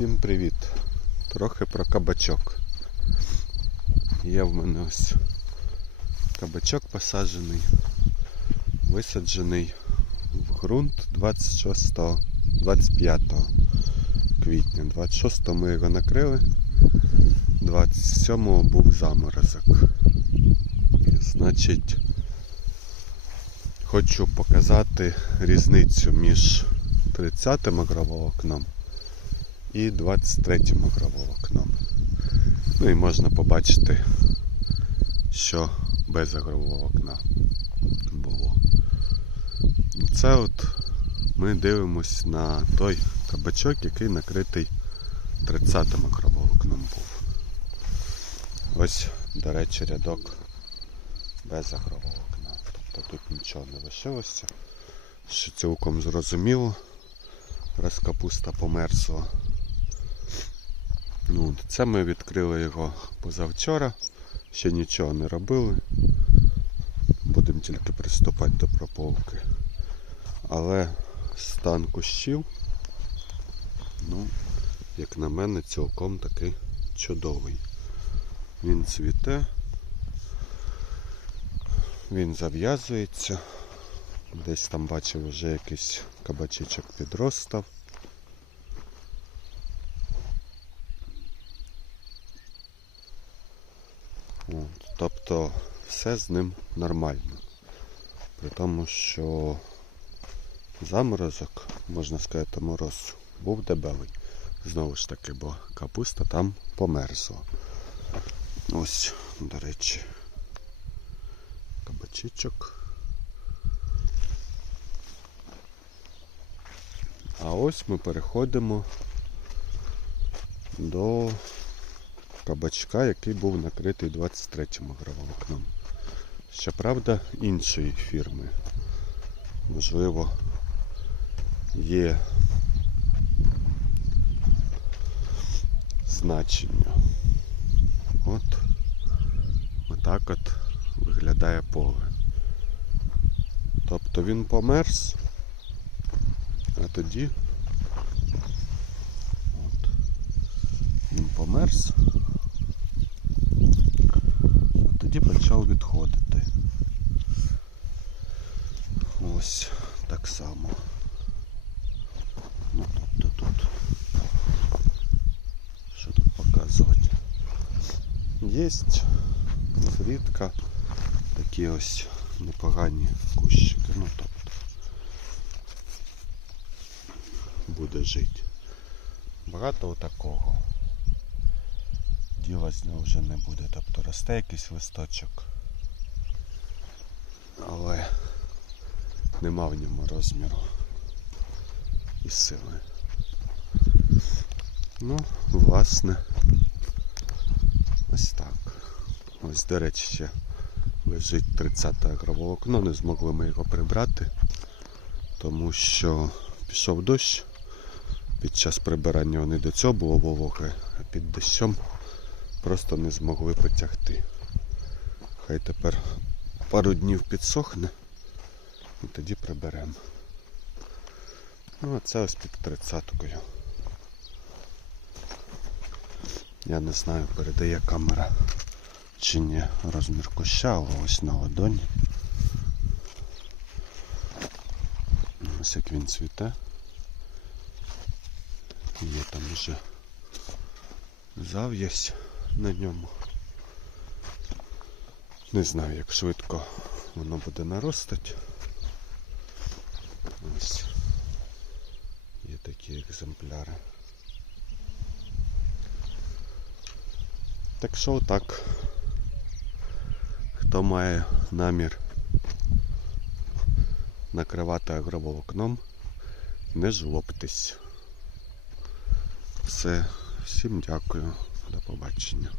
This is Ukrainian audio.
Всім привіт! Трохи про кабачок. Є в мене ось кабачок посаджений, висаджений в ґрунт 26 25 квітня. 26 ми його накрили, 27 був заморозок. Значить, хочу показати різницю між 30 агроволокном і 23 агроволокном. Ну і можна побачити, що без агроволокна було. Це от ми дивимось на той кабачок, який накритий 30-м агроволокном був. Ось, до речі, рядок без агроволокна. Тобто тут нічого не лишилося. Що цілком зрозуміло, раз капуста померзла. Ну, це ми відкрили його позавчора, ще нічого не робили. Будемо тільки приступати до прополки. Але стан кущів, ну, як на мене, цілком такий чудовий. Він цвіте, він зав'язується. Десь там бачив вже якийсь кабачечок підростав. От, тобто все з ним нормально. При тому, що заморозок, можна сказати, мороз був дебелий. Знову ж таки, бо капуста там померзла. Ось, до речі, кабачечок. А ось ми переходимо до кабачка, який був накритий 23-м агроволокном. Щоправда, іншої фірми. Можливо, є значення. От отак от виглядає поле. Тобто він померз, а тоді от, він померз, тоді почав відходити. Ось так само. Ну тобто тут. Що тут показувати? Є зрідка такі ось непогані кущики. Ну тобто буде жити. Багато отакого. Діла з нього вже не буде. Тобто росте якийсь листочок. Але нема в ньому розміру і сили. Ну, власне, ось так. Ось, до речі, ще лежить 30 агроволокно, не змогли ми його прибрати, тому що пішов дощ. Під час прибирання вони до цього було вологе, а під дощом просто не змогли потягти. Хай тепер пару днів підсохне і тоді приберемо. Ну а це ось під тридцяткою. Я не знаю, передає камера чи ні розмір куща, але ось на ладоні. Ось як він цвіте. Є там вже зав'язь на ньому. Не знаю, як швидко воно буде наростати. Ось є такі екземпляри. Так що так. Хто має намір накривати агроволокном, не жлобтесь. Все, всім дякую, до побачення.